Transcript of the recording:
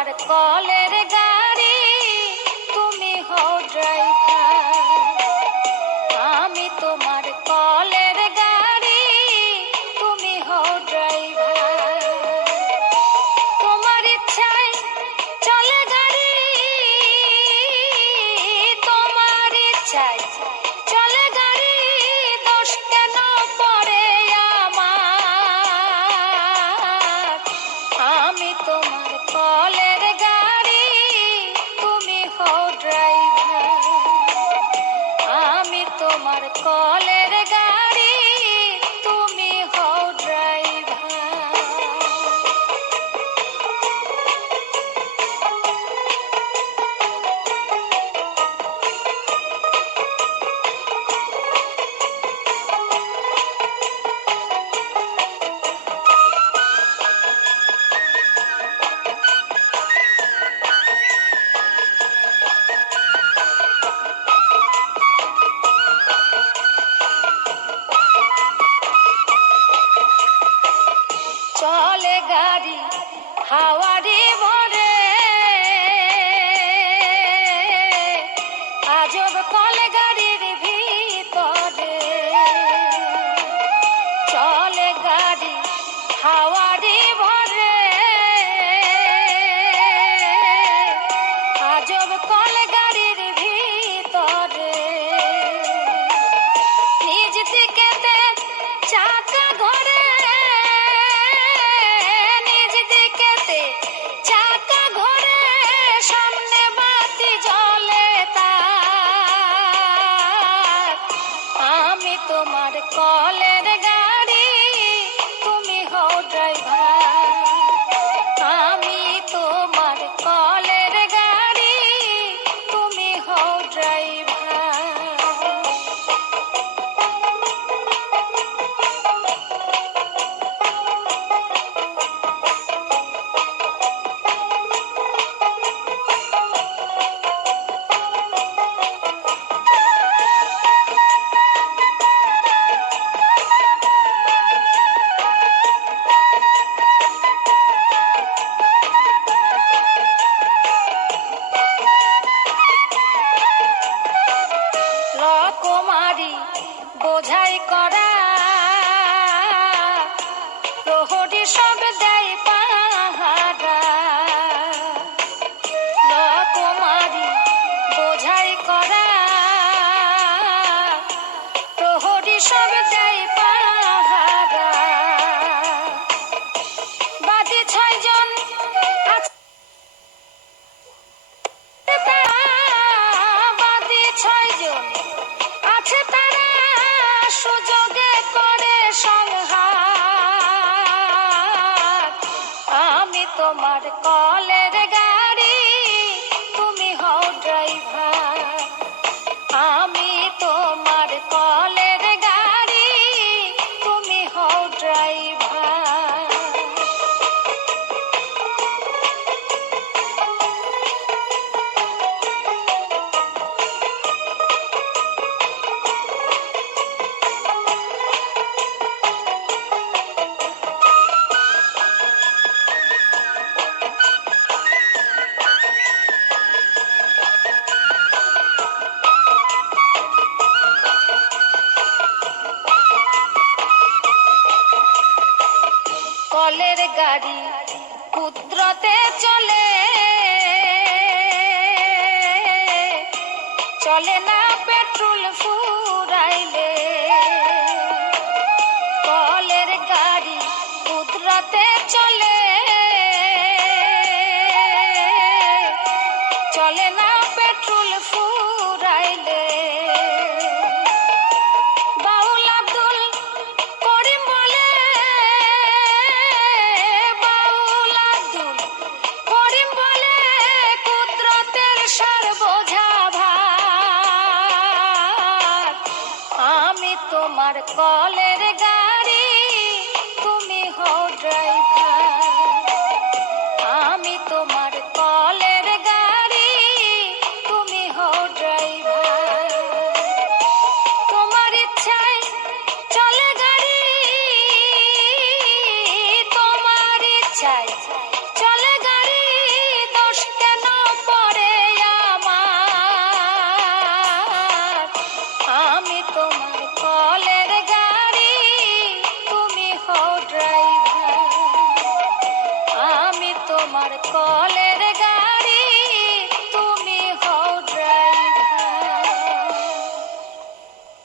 আমার কলের গাড়ি, তুমি হও ড্রাইভার আমি তোমার কলের গাড়ি, তুমি হও ড্রাইভার তোমার ইচ্ছায় চলে গাড়ি, তোমার ইচ্ছায় 啊。আমি তোমার কলের বোঝাই পথে চলে। চলে না পেট্রোল ফুরাইলে। বাউল আব্দুল করিম বলে, বাউল আব্দুল করিম বলে, কুদরতের সার বোঝা আমি তোমার কলে আমার কলে